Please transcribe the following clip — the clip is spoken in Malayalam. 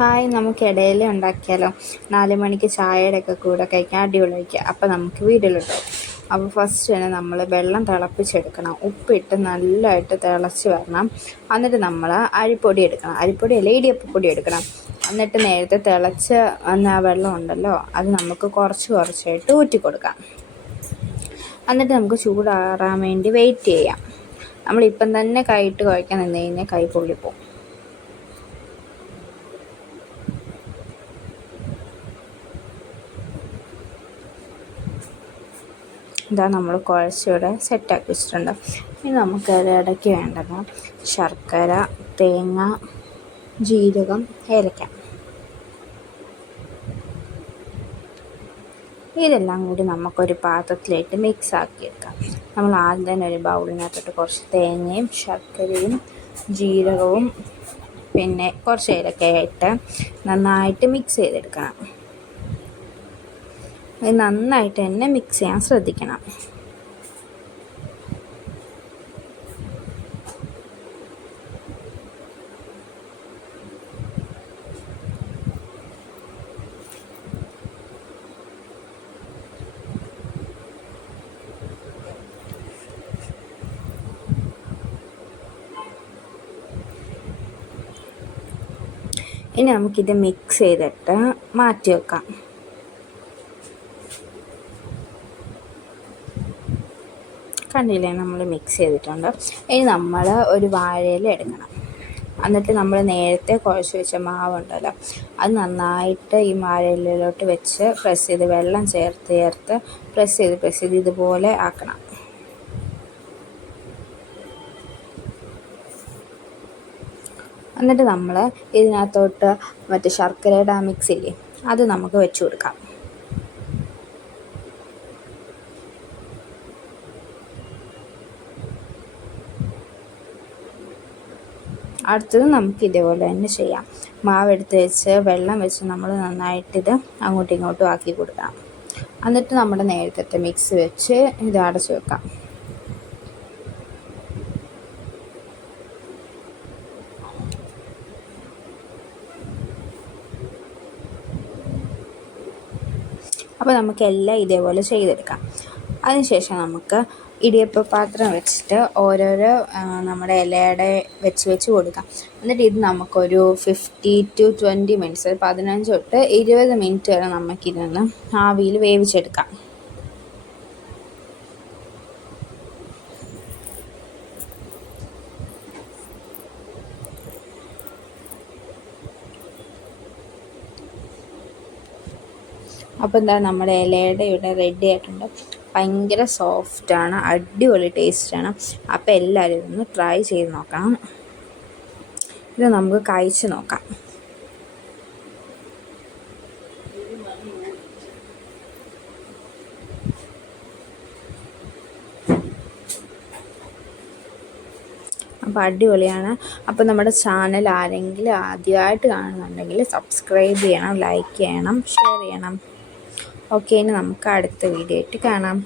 ഹായ് നമുക്ക് ഇടയിൽ ഉണ്ടാക്കിയാലോ? നാല് മണിക്ക് ചായയുടെ ഒക്കെ കൂടെ കഴിക്കാൻ അടിപൊളിയായിരിക്കും. അപ്പോൾ നമുക്ക് വീട്ടിലുണ്ടോ അപ്പോൾ ഫസ്റ്റ് തന്നെ നമ്മൾ വെള്ളം തിളപ്പിച്ചെടുക്കണം. ഉപ്പിട്ട് നല്ലതായിട്ട് തിളച്ച് വരണം. എന്നിട്ട് നമ്മൾ അരിപ്പൊടി എടുക്കണം. അരിപ്പൊടി അല്ല ഇടിയപ്പപ്പൊടി എടുക്കണം. എന്നിട്ട് നേരത്തെ തിളച്ച് വന്ന ആ വെള്ളം ഉണ്ടല്ലോ അത് നമുക്ക് കുറച്ച് കുറച്ചായിട്ട് ഊറ്റി കൊടുക്കാം. എന്നിട്ട് നമുക്ക് ചൂടാറാൻ വേണ്ടി വെയിറ്റ് ചെയ്യാം. നമ്മളിപ്പം തന്നെ കൈയിട്ട് കുഴക്കാൻ നിന്ന് കഴിഞ്ഞാൽ കൈ പൊള്ളിപ്പോവും. ഇതാ നമ്മൾ കുഴച്ചിവിടെ സെറ്റാക്കി വെച്ചിട്ടുണ്ട്. ഇനി നമുക്ക് ഇടയ്ക്ക് വേണ്ടത് ശർക്കര തേങ്ങ ജീരകം ഏലക്ക. ഇതെല്ലാം കൂടി നമുക്കൊരു പാത്രത്തിലേക്ക് മിക്സ് ആക്കിയെടുക്കാം നമ്മൾ ആദ്യം തന്നെ ഒരു ബൗളിനകത്തോട്ട് കുറച്ച് തേങ്ങയും ശർക്കരയും ജീരകവും പിന്നെ കുറച്ച് ഏലക്കയായിട്ട് നന്നായിട്ട് മിക്സ് ചെയ്തെടുക്കണം. അത് നന്നായിട്ട് തന്നെ മിക്സ് ചെയ്യാൻ ശ്രദ്ധിക്കണം. ഇനി നമുക്കിത് മിക്സ് ചെയ്തിട്ട് മാറ്റി വെക്കാം കണ്ടില്ലേ നമ്മൾ മിക്സ് ചെയ്തിട്ടുണ്ട്. ഇനി നമ്മൾ ഒരു വാഴയില എടുക്കണം. എന്നിട്ട് നമ്മൾ നേരത്തെ കുഴച്ച് വെച്ച മാവുണ്ടല്ലോ അത് നന്നായിട്ട് ഈ വാഴയിലോട്ട് വെച്ച് പ്രസ് ചെയ്ത് വെള്ളം ചേർത്ത് ചേർത്ത് പ്രസ് ചെയ്ത് പ്രസ് ചെയ്ത് ഇതുപോലെ ആക്കണം. എന്നിട്ട് നമ്മൾ ഇതിനകത്തോട്ട് മറ്റേ ശർക്കരയുടെ ആ മിക്സ് ഇല്ലേ അത് നമുക്ക് വെച്ച് കൊടുക്കാം. അടുത്തത് നമുക്ക് ഇതേപോലെ തന്നെ ചെയ്യാം. മാവ് എടുത്ത് വെച്ച് വെള്ളം വെച്ച് നമ്മൾ നന്നായിട്ടിത് അങ്ങോട്ടും ഇങ്ങോട്ടും ആക്കി കൊടുക്കാം. എന്നിട്ട് നമ്മുടെ നേരത്തെ മിക്സ് വെച്ച് ഇത് അടച്ച് വെക്കാം. അപ്പോൾ നമുക്ക് എല്ലാം ഇതേപോലെ ചെയ്തെടുക്കാം. അതിനുശേഷം നമുക്ക് ഇടിയപ്പ പാത്രം വെച്ചിട്ട് ഓരോരോ നമ്മുടെ ഇലയുടെ വെച്ച് വെച്ച് കൊടുക്കാം. എന്നിട്ട് ഇത് നമുക്കൊരു ഫിഫ്റ്റി ടു ട്വന്റി മിനിറ്റ്സ് ഒരു പതിനഞ്ച് തൊട്ട് ഇരുപത് മിനിറ്റ് വരെ നമുക്കിതൊന്ന് ആവിയിൽ വേവിച്ചെടുക്കാം. അപ്പോൾ എന്താ നമ്മുടെ ഇലയുടെ ഇവിടെ റെഡി ആയിട്ടുണ്ട്. ഭയങ്കര സോഫ്റ്റാണ് അടിപൊളി ടേസ്റ്റാണ്. അപ്പോൾ എല്ലാവരും ഒന്ന് ട്രൈ ചെയ്ത് നോക്കണം. ഇത് നമുക്ക് കഴിച്ച് നോക്കാം. അപ്പോൾ അടിപൊളിയാണ്. അപ്പോൾ നമ്മുടെ ചാനൽ ആരെങ്കിലും ആദ്യമായിട്ട് കാണുന്നുണ്ടെങ്കിൽ സബ്സ്ക്രൈബ് ചെയ്യണം ലൈക്ക് ചെയ്യണം ഷെയർ ചെയ്യണം. ഓക്കെ ഇനി നമുക്ക് അടുത്ത വീഡിയോ ആയിട്ട് കാണാം.